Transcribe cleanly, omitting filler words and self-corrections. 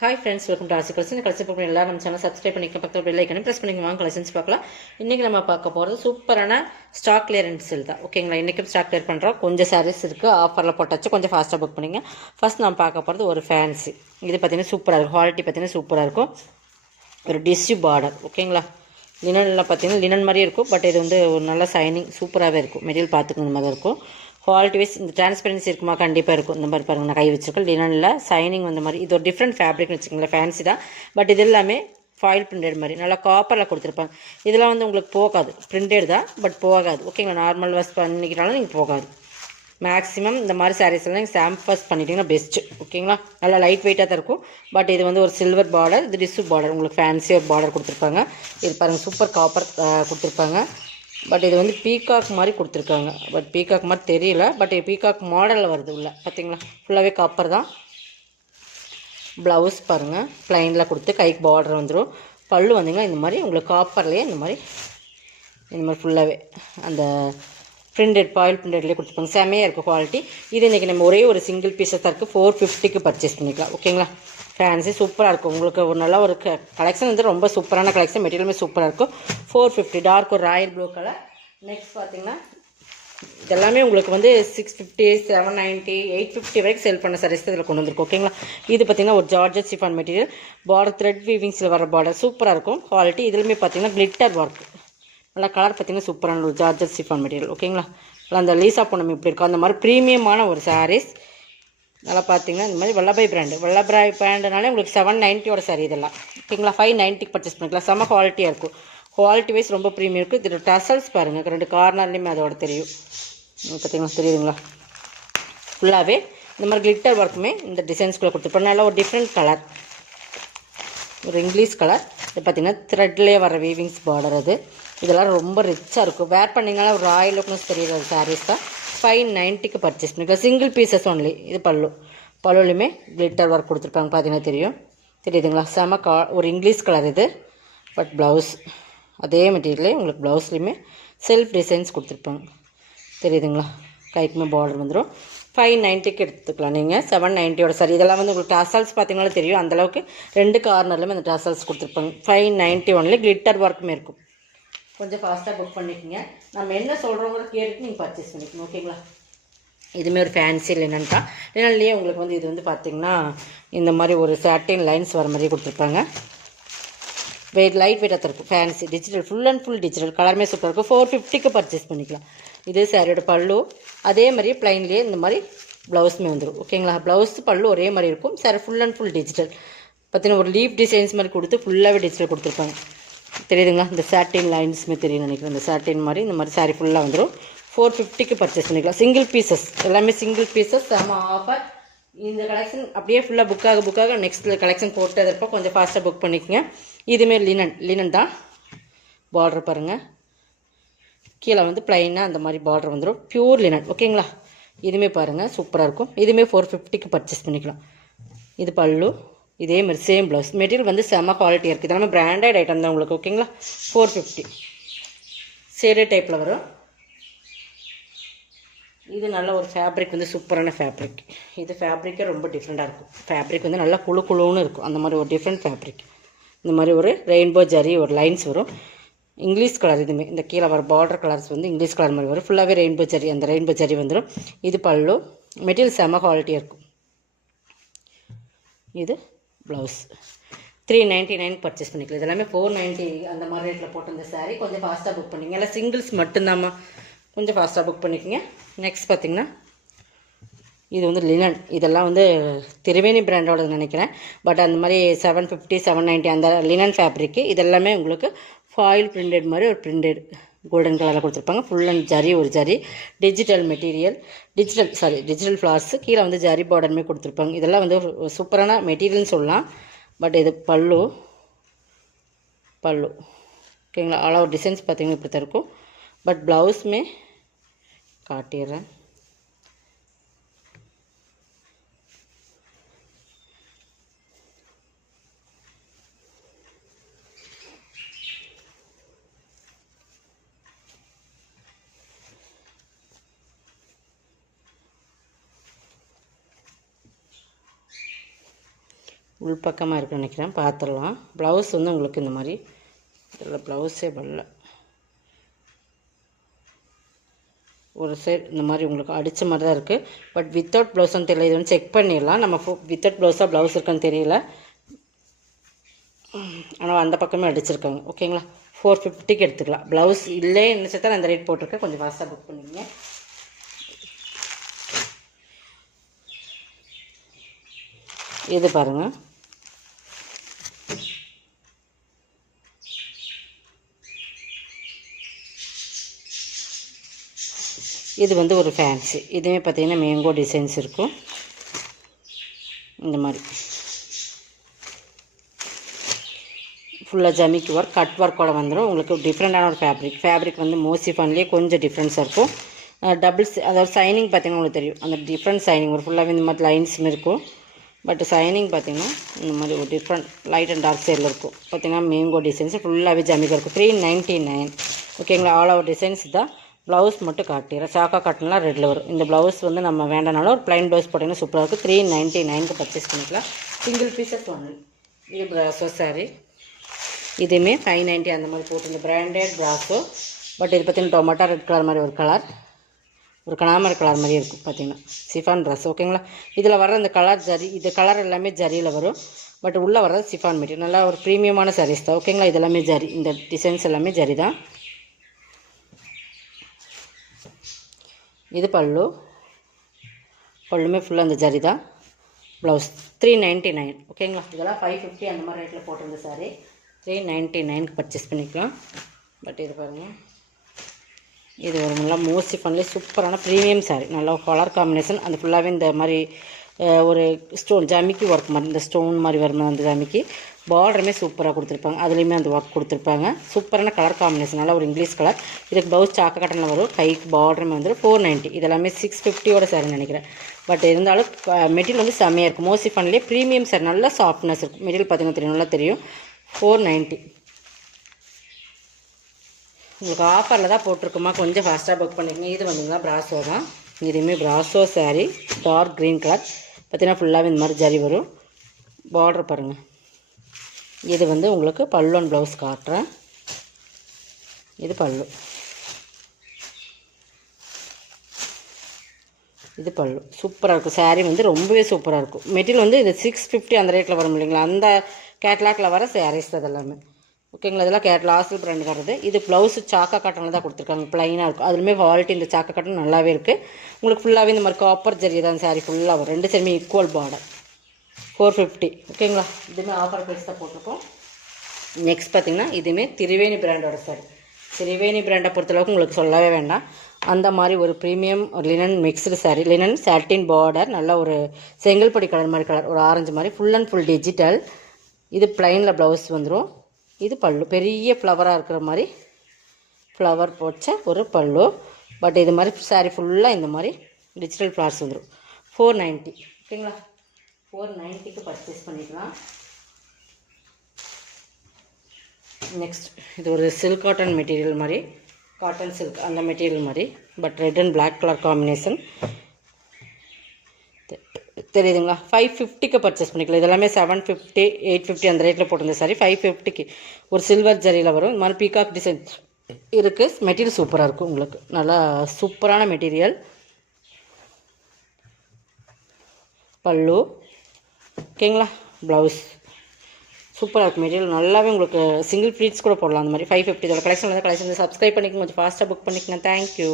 Hi friends, welcome to RC Collections. Collections எல்லாரும் நம்ம channel subscribe பண்ணிக்க பக்கத்துல பெல் ஐகானை பிரஸ் பண்ணி வாங்க கலெக்ஷன்ஸ் பார்க்கலாம். இன்னைக்கு நம்ம பார்க்க போறது சூப்பரான ஸ்டாக் கிளியரன்ஸ் சேல் தான். ஓகேங்களா? இன்னைக்கு ஸ்டாக் கிளியர் பண்றோம். கொஞ்சம் சாரீஸ் இருக்கு. ஆஃபர்ல போட்டாச்சு. கொஞ்சம் ஃபாஸ்டா புக் பண்ணுங்க. ஃபர்ஸ்ட் நம்ம பார்க்க போறது ஒரு ஃபேன்சி. இது பார்த்தீங்கன்னா சூப்பரா இருக்கும். குவாலிட்டி பார்த்தீங்கன்னா சூப்பரா இருக்கும். ஒரு டிஷ்யூ பார்டர். ஓகேங்களா? லினன்ல பார்த்தீங்கன்னா லினன் மாதிரியே இருக்கும். பட் இது வந்து ஒரு நல்ல சைனிங் சூப்பராகவே இருக்கும். மெட்டீரியல் பார்த்துக்கணும் மாதிரி இருக்கும். குவாலிட்டி வைஸ் இந்த டிரான்ஸ்பரன்சி இருக்குமா கண்டிப்பாக இருக்கும். இந்த மாதிரி பாருங்கள், நான் கை வச்சிருக்கேன். லினனில் சைனிங் வந்த மாதிரி இது ஒரு டிஃப்ரெண்ட் ஃபேப்ரிக்னு வச்சுக்கோங்களேன். ஃபேன்சி தான், பட் இது எல்லாமே ஃபாயில் பிரிண்டட் மாதிரி நல்லா காப்பரில் கொடுத்துருப்பாங்க. இதெல்லாம் வந்து உங்களுக்கு போகாது, பிரிண்டட் தான் பட் போகாது. ஓகேங்களா? நார்மல் வாஷ் பண்ணிக்கிட்டாலும் நீங்கள் போகாது. மேக்ஸிமம் இந்த மாதிரி சாரீஸ் எல்லாம் நீங்கள் சாம்ப் பண்ணிட்டீங்கன்னா பெஸ்ட்டு. ஓகேங்களா? நல்லா லைட் வெயிட்டாக தான் இருக்கும். பட் இது வந்து ஒரு சில்வர் பார்டர், இது டிஷ்யூ பார்டர். உங்களுக்கு ஃபேன்சி ஒரு பார்டர் கொடுத்துருப்பாங்க. இது பாருங்கள், சூப்பர் காப்பர் கொடுத்துருப்பாங்க. பட் இது வந்து பீகாக் மாதிரி கொடுத்துருக்காங்க. பட் பீகாக் மாதிரி தெரியல. பட் பீகாக் மாடலில் வருது உள்ள. பார்த்தீங்களா? ஃபுல்லாகவே காப்பர் தான். ப்ளவுஸ் பாருங்கள், ப்ளைனில் கொடுத்து கைக்கு பார்டர் வந்துடும். பல்லு வந்தீங்கன்னா இந்த மாதிரி உங்களுக்கு காப்பர்லேயே இந்த மாதிரி ஃபுல்லாகவே அந்த பிரிண்டட் பாயில் பிரிண்டட்லேயே கொடுத்துருப்பாங்க. செமையாக இருக்குது குவாலிட்டி. இது இன்றைக்கி நம்ம ஒரே ஒரு சிங்கிள் பீஸஸ் தான் இருக்குது. 450க்கு பர்ச்சேஸ் பண்ணிக்கலாம். ஓகேங்களா? ஃபேன்சி சூப்பராக இருக்கும். உங்களுக்கு ஒரு நல்ல ஒரு கலெக்ஷன் வந்து ரொம்ப சூப்பரான கலெக்ஷன். மெட்டீரியலுமே சூப்பராக இருக்கும். 450 டார்க் ஒரு ராயல் ப்ளூ கலர். நெக்ஸ்ட் பார்த்தீங்கன்னா இதெல்லாமே உங்களுக்கு வந்து 650, 790, 850 வரைக்கும் செல் பண்ண சாரீஸ் இதில் கொண்டு வந்திருக்கும். ஓகேங்களா? இது பார்த்தீங்கன்னா ஒரு georgette chiffon material. Border thread வீவிங்ஸில் வர பார்டர் சூப்பராக இருக்கும். குவாலிட்டி இதுலையுமே பார்த்தீங்கன்னா கிளிட்டர் ஒர்க். நல்லா கலர் பார்த்தீங்கன்னா சூப்பரான ஒரு ஜார்ஜெட் சிஃபான் மெட்டீரியல். ஓகேங்களா? அந்த லீசா பொண்ணு எப்படி இருக்கும் அந்த மாதிரி ப்ரீமியமான ஒரு சாரீஸ். நல்லா பார்த்தீங்கன்னா இந்த மாதிரி வல்லபாய் பிராண்டுனாலே உங்களுக்கு 790 சாரி இதெல்லாம். ஓகேங்களா? 590 பர்ச்சேஸ் பண்ணிக்கலாம். செம்ம குவாலிட்டியாக இருக்கும். குவாலிட்டி வைஸ் ரொம்ப ப்ரீமியம் இருக்குது. இதோட டசல்ஸ் பாருங்கள், 2 கார்னர்லேயுமே அதோட தெரியும். பார்த்தீங்களா? தெரியுதுங்களா? ஃபுல்லாகவே இந்த மாதிரி கிளிட்டர் ஒர்க்குமே இந்த டிசைன்ஸ்குள்ளே கொடுத்துருப்போம். நல்லா ஒரு டிஃப்ரெண்ட் கலர், ஒரு இங்கிலீஷ் கலர். இது பார்த்தீங்கன்னா த்ரெட்லேயே வர வீவிங்ஸ் பார்டர். அது இதெல்லாம் ரொம்ப ரிச்சாக இருக்கும். வேர் பண்ணிங்கனால ஒரு ராயல் லுக்னஸ் தெரியுற சாரீஸ் தான். 590க்கு பர்ச்சேஸ் பண்ணிக்கலாம். Single pieces only. இது பல்லுலையுமே கிளிட்டர் ஒர்க் கொடுத்துருப்பாங்க. பார்த்தீங்கன்னா தெரியுதுங்களா? செம ஒரு இங்கிலீஷ் கலர் இது. பட் ப்ளவுஸ் அதே மெட்டீரியலே உங்களுக்கு ப்ளவுஸ்லேயுமே செல்ஃப் டிசைன்ஸ் கொடுத்துருப்பாங்க. தெரியுதுங்களா? கைக்குமே பார்டர் வந்துடும். 590க்கு எடுத்துக்கலாம் நீங்கள். 790 சாரி. இதெல்லாம் வந்து உங்களுக்கு டசல்ஸ் பார்த்தீங்கன்னா தெரியும். அந்தளவுக்கு 2 கார்னர்லையுமே அந்த டசல்ஸ் கொடுத்துருப்பாங்க. 590 ஒன்லி. கிளிட்டர் ஒர்க்குமே இருக்கும். கொஞ்சம் ஃபாஸ்ட்டாக புக் பண்ணிக்கோங்க. நம்ம என்ன சொல்கிறவங்கள கேட்டுட்டு நீங்கள் பர்ச்சேஸ் பண்ணிக்கணும். ஓகேங்களா? இதுவுமே ஒரு ஃபேன்சி லினன் தான். லினன்லேயே உங்களுக்கு வந்து இது வந்து பார்த்திங்கன்னா இந்த மாதிரி ஒரு சாட்டின் லைன்ஸ் வர மாதிரி கொடுத்துருப்பாங்க. லைட் வெயிட்டாக இருக்கும். Fancy digital, full and full digital. கலருமே சூப்பராக இருக்கும். 450க்கு பர்ச்சேஸ் பண்ணிக்கலாம். இதே சாரியோட பல்லு அதே மாதிரியே ப்ளைன்லேயே இந்த மாதிரி ப்ளவுஸுமே வந்துடும். ஓகேங்களா? ப்ளவுஸ் பல்லு ஒரே மாதிரி இருக்கும். Sorry full and full digital. பார்த்தீங்கன்னா ஒரு லீஃப் டிசைன்ஸ் மாதிரி கொடுத்து ஃபுல்லாகவே டிஜிட்டல் கொடுத்துருப்பாங்க. தெரியுதுங்களா? இந்த சாட்டின் லைன்ஸுமே தெரியும் நினைக்கிறேன். இந்த சாட்டின் மாதிரி இந்த மாதிரி சாரி ஃபுல்லாக வந்துடும். 450க்கு பர்ச்சேஸ் பண்ணிக்கலாம். சிங்கிள் பீசஸ் எல்லாமே சிங்கிள் பீசஸ். செம ஆஃபர். இந்த கலெக்ஷன் அப்படியே ஃபுல்லாக புக்காக நெக்ஸ்ட் கலெக்ஷன் போட்டு இருப்போ கொஞ்சம் ஃபாஸ்ட்டாக புக் பண்ணிக்கோங்க. இதுவுமே லினன் தான். பார்டர் பாருங்கள், கீழே வந்து ப்ளைனாக அந்த மாதிரி பார்டர் வந்துடும். Pure linen. ஓகேங்களா? இதுவுமே பாருங்கள் சூப்பராக இருக்கும். இதுவுமே 450க்கு பர்ச்சேஸ் பண்ணிக்கலாம். இது பல்லு இதே மாதிரி சேம் ப்ளவுஸ். மெட்டீரியல் வந்து செம்ம குவாலிட்டியாக இருக்குது. இதெல்லாம் பிராண்டட் ஐட்டம் தான் உங்களுக்கு. ஓகேங்களா? 450 சேடே டைப்பில் வரும். இது நல்ல ஒரு ஃபேப்ரிக் வந்து சூப்பரான ஃபேப்ரிக். இது ஃபேப்ரிக்கே ரொம்ப டிஃப்ரெண்ட்டாக இருக்கும். ஃபேப்ரிக் வந்து நல்லா குழுன்னு இருக்கும். அந்த மாதிரி ஒரு டிஃப்ரெண்ட் ஃபேப்ரிக். இந்த மாதிரி ஒரு ரெயின்போ ஜரி ஒரு லைன்ஸ் வரும். English colour. இதுவுமே இந்த கீழே வர பார்டர் கலர்ஸ் வந்து இங்கிலீஷ் கலர் மாதிரி வரும். ஃபுல்லாகவே ரெயின்போ ஜரி, அந்த ரெயின்போ ஜரி வந்துடும். இது பல்லு. மெட்டீரியல் செம்ம குவாலிட்டியாக இருக்கும். இது ப்ளவுஸ். 399 பர்ச்சேஸ் பண்ணிக்கலாம். இதெல்லாமே 490 அந்த மாதிரி ரேட்டில் போட்டு இந்த சாரீ. கொஞ்சம் ஃபாஸ்ட்டாக புக் பண்ணிங்க. எல்லாம் சிங்கிள்ஸ் மட்டும்தாம்மா. கொஞ்சம் ஃபாஸ்ட்டாக புக் பண்ணிக்கோங்க. நெக்ஸ்ட் பார்த்திங்கன்னா இது வந்து லினன். இதெல்லாம் வந்து திரிவேணி பிராண்டோடது நினைக்கிறேன். பட் அந்த மாதிரி 750, 790 அந்த லினன் ஃபேப்ரிக்கு. இதெல்லாமே உங்களுக்கு ஃபாயில் பிரிண்டட் மாதிரி ஒரு பிரிண்டட் கோல்டன் கலரில் கொடுத்துருப்பாங்க. ஃபுல் அண்ட் ஜரி ஒரு zari. Digital material, digital flowers. கீழே வந்து ஜரி பார்டருமே கொடுத்துருப்பாங்க. இதெல்லாம் வந்து சூப்பரான மெட்டீரியல்னு சொல்லலாம். பட் இது பல்லு. ஓகேங்களா? ஆல் ஓவர் டிசைன்ஸ் பார்த்தீங்கன்னா இப்படி தான் இருக்கும். பட் ப்ளவுஸுமே காட்டிடுறேன். உள் பக்கமாக இருக்குன்னு நினைக்கிறேன், பார்த்துடலாம். ப்ளவுஸ் வந்து உங்களுக்கு இந்த மாதிரி இதில் ப்ளவுஸே வரல, ஒரு சைடு இந்த மாதிரி உங்களுக்கு அடித்த மாதிரி தான் இருக்குது. பட் வித்தவுட் ப்ளவுஸ்ன்னு தெரியல, இது வந்து செக் பண்ணிடலாம். நம்ம வித்தவுட் ப்ளவுஸாக ப்ளவுஸ் இருக்கான்னு தெரியல, ஆனால் அந்த பக்கமே அடிச்சிருக்காங்க. ஓகேங்களா, 450க்கு எடுத்துக்கலாம். ப்ளவுஸ் இல்லை என்ன சேர்த்தா நான் அந்த ரேட் போட்டிருக்கேன், கொஞ்சம் ஃபாஸ்ட்டாக புக் பண்ணிங்க. இது பாருங்கள், இது வந்து ஒரு ஃபேன்சி. இதுவே பார்த்திங்கன்னா மேங்கோ டிசைன்ஸ் இருக்கும். இந்த மாதிரி ஃபுல்லாக ஜமிக்கி ஒர்க், கட் ஒர்க்கோட வந்துடும். உங்களுக்கு டிஃப்ரெண்ட்டான ஒரு ஃபேப்ரிக் வந்து மோசிஃபான்லேயே கொஞ்சம் டிஃப்ரென்ஸாக இருக்கும். டபுள்ஸ், அதாவது சைனிங் பார்த்திங்கன்னா உங்களுக்கு தெரியும், அந்த டிஃப்ரெண்ட் சைனிங் ஒரு ஃபுல்லாகவே இந்த மாதிரி லைன்ஸும் இருக்கும். பட் சைனிங் பார்த்திங்கன்னா இந்த மாதிரி ஒரு டிஃப்ரெண்ட் லைட் அண்ட் டார்க் சைடில் இருக்கும். பார்த்திங்கன்னா மேங்கோ டிசைன்ஸ் ஃபுல்லாகவே ஜமிக்கா இருக்கும். 399. ஓகேங்களா, ஆல் ஓவர் டிசைன்ஸ் தான். ப்ளவுஸ் மட்டும் காட்டிடுறேன், சாக்கா காட்டன்லாம் ரெட்டில் வரும். இந்த ப்ளவுஸ் வந்து நம்ம வேண்டானாலும் ஒரு ப்ளைன் ப்ளவுஸ் போட்டிங்கன்னா சூப்பராக இருக்கும். 399க்கு பர்ச்சேஸ் பண்ணிக்கலாம். சிங்கிள் பீஸஸ் ஒன்று. இது ப்ராஸோ சாரீ, இதுவுமே 590 அந்த மாதிரி போட்டு, இந்த பிராண்டட் ப்ராஸோ. பட் இது பார்த்திங்கன்னா டொமேட்டோ ரெட் கலர் மாதிரி ஒரு கலர், ஒரு கனாமர் கலர் மாதிரி இருக்கும். பார்த்திங்கன்னா சிஃபான் ட்ரெஸ். ஓகேங்களா, இதில் வர இந்த கலர் ஜரி, இது கலர் எல்லாமே ஜரியில் வரும். பட் உள்ளே வர்றது சிஃபான் மெட்டீரியல், நல்லா ஒரு ப்ரீமியமான சாரீஸ் தான். ஓகேங்களா, இது எல்லாமே ஜரி, இந்த டிசைன்ஸ் எல்லாமே ஜரி தான். இது பல்லுமே ஃபுல்லாக அந்த ஜரி தான். ப்ளவுஸ் 399. ஓகேங்களா, இதெல்லாம் 550 அந்த மாதிரி ரேட்டில் போட்டிருந்த சாரீ 399க்கு பர்ச்சேஸ் பண்ணிக்கலாம். பட் இது பாருங்கள், இது ஒரு நல்லா மோசிஃபான்லேயே சூப்பரான ப்ரீமியம் சாரீ. நல்லா கலர் காம்பினேஷன், அந்த ஃபுல்லாகவே இந்த மாதிரி ஒரு ஸ்டோன் ஜமிக்கி ஒர்க் மாதிரி, இந்த ஸ்டோன் மாதிரி வரணும். அந்த ஜமிக்கி பார்டருமே சூப்பராக கொடுத்துருப்பாங்க, அதுலேயுமே அந்த ஒர்க் கொடுத்துருப்பாங்க. சூப்பரான கலர் காம்பினேஷன், நல்லா ஒரு இங்கிலீஷ் கலர். இதுக்கு ப்ளவுஸ் சாக்க கட்டனில் வரும், கைக்கு பார்டருமே வந்துடும். 490. இதெல்லாமே 650யோட சாரின்னு நினைக்கிறேன். பட் இருந்தாலும் மெட்டீரியல் வந்து செம்மையாக இருக்கும். மோசிஃபான்லேயே ப்ரீமியம் சாரி, நல்லா சாஃப்ட்னஸ் இருக்கும். மெட்டீரியல் பார்த்திங்கன்னா தெரியும், நல்லா தெரியும். 490. உங்களுக்கு ஆஃபரில் தான் போட்டிருக்குமா, கொஞ்சம் ஃபாஸ்ட்டாக புக் பண்ணிக்கங்க. இது வந்துங்களா ப்ராஸோ தான். இதுவுமே ப்ராஸோ சாரீ, டார்க் க்ரீன் கலர். பார்த்திங்கன்னா ஃபுல்லாகவே இந்த மாதிரி ஜரி வரும். பார்டர் பாருங்கள். இது வந்து உங்களுக்கு பல்லு அண்ட் ப்ளவுஸ் காட்டுறேன். இது பல்லு, இது பல்லு. சூப்பராக இருக்கும் சாரீ, வந்து ரொம்பவே சூப்பராக இருக்கும். மெட்டீரியல் வந்து இது 650 அந்த ரேட்டில் வரும் இல்லைங்களா, அந்த கேட்லாக்ல வர சாரீஸ் அது எல்லாமே. ஓகேங்களா, இதெல்லாம் லாஸ்ட் பிராண்ட் காட்டுறது. இது ப்ளவுஸு சாக்கா காட்டனில் தான் கொடுத்துருக்காங்க, ப்ளைனாக இருக்கும். அதுலேயுமே குவாலிட்டி இந்த சாக்கா காட்டன் நல்லாவே இருக்குது. உங்களுக்கு ஃபுல்லாகவே இந்த மாதிரி காப்பர் ஜரி தான் சாரீ ஃபுல்லாக வரும். ரெண்டு சைடுமே ஈக்குவல் பார்டர். 450. ஓகேங்களா, இதுவுமே ஆஃபர் ப்ரைஸ் தான் போட்டிருக்கோம். நெக்ஸ்ட் பார்த்திங்கன்னா இதுவுமே திரிவேணி பிராண்டோட சாரீ. திரிவேணி பிராண்டை பொறுத்தளவுக்கு உங்களுக்கு சொல்லவே வேண்டாம். அந்த மாதிரி ஒரு ப்ரீமியம் ஒரு லினன் மிக்ஸ்டு சாரீ, லினன் சாட்டின் பார்டர், நல்ல ஒரு செங்கல்படி கலர் மாதிரி கலர், ஒரு ஆரஞ்சு மாதிரி, ஃபுல் அண்ட் ஃபுல் டிஜிட்டல். இது ப்ளைனில் ப்ளவுஸ் வந்துடும். இது பல்லு, பெரிய ஃப்ளவராக இருக்கிற மாதிரி ஃப்ளவர் போச்ச ஒரு பல்லு. பட் இது மாதிரி சாரீ ஃபுல்லாக இந்த மாதிரி டிஜிட்டல் ஃப்ளவர்ஸ் வந்துடும். 490. ஓகேங்களா, 490க்கு பர்ச்சேஸ் பண்ணிக்கலாம். நெக்ஸ்ட் இது ஒரு சில்க் காட்டன் மெட்டீரியல் மாதிரி, காட்டன் சில்க் அந்த மெட்டீரியல் மாதிரி. But red and black colour combination தெரியுதுங்களா. 550க்கு பர்ச்சேஸ் பண்ணிக்கலாம். இதெல்லாமே 750, 850 அந்த ரேட்டில் போட்டிருந்த சாரி 550க்கு ஒரு சில்வர் ஜரியில் வரும். இந்த மாதிரி பீகாக் டிசைன் இருக்குது. மெட்டீரியல் சூப்பராக இருக்கும், உங்களுக்கு நல்லா சூப்பரான மெட்டீரியல். பல்லு. ஓகேங்களா, ப்ளவுஸ் சூப்பராக இருக்கும். மெட்டீரியல் நல்லாவே உங்களுக்கு சிங்கிள் ப்ளீட்ஸ் கூட போடலாம். அந்த மாதிரி 550 இதோட கலெக்ஷன் வந்து சப்ஸ்கிரைப் பண்ணிக்கோங்க, கொஞ்சம் ஃபாஸ்ட்டாக புக் பண்ணிக்கோங்க. தேங்க்யூ.